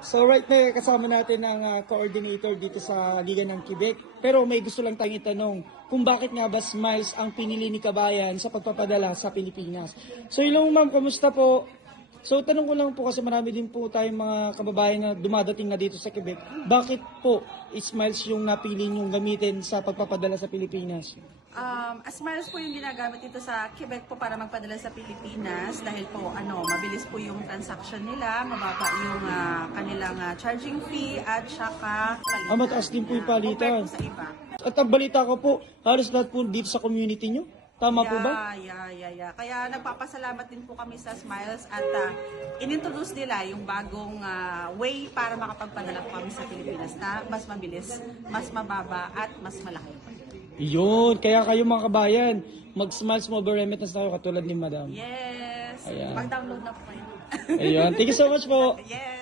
So right na kasama natin ang coordinator dito sa Liga ng Quebec. Pero may gusto lang tayong itanong kung bakit nga ba Smiles ang pinili ni Kabayan sa pagpapadala sa Pilipinas. So ilong ma'am, kamusta po? So tanong ko lang po kasi marami din po tayong mga kababayan na dumadating na dito sa Quebec. Bakit po Smiles yung napili niyong gamitin sa pagpapadala sa Pilipinas? Smiles po yung ginagamit dito sa Quebec po para magpadala sa Pilipinas dahil po mabilis po yung transaction nila, mababa yung kanilang charging fee at saka palitan. Mataas din po yung palitan. Compared po sa iba. At ang balita ko po, halos lahat po dito sa community nyo. Tama po ba? Yeah. Kaya nagpapasalamat din po kami sa Smiles at inintroduce nila yung bagong way para makapagpadala po kami sa Pilipinas na mas mabilis, mas mababa at mas malaki. Yun, kaya kayo mga kabayan, mag-Smiles Mobile Remittance na kayo katulad ni Madam. Yes! Ayan. Mag-download na po kayo. Ayun, thank you so much po. Yes!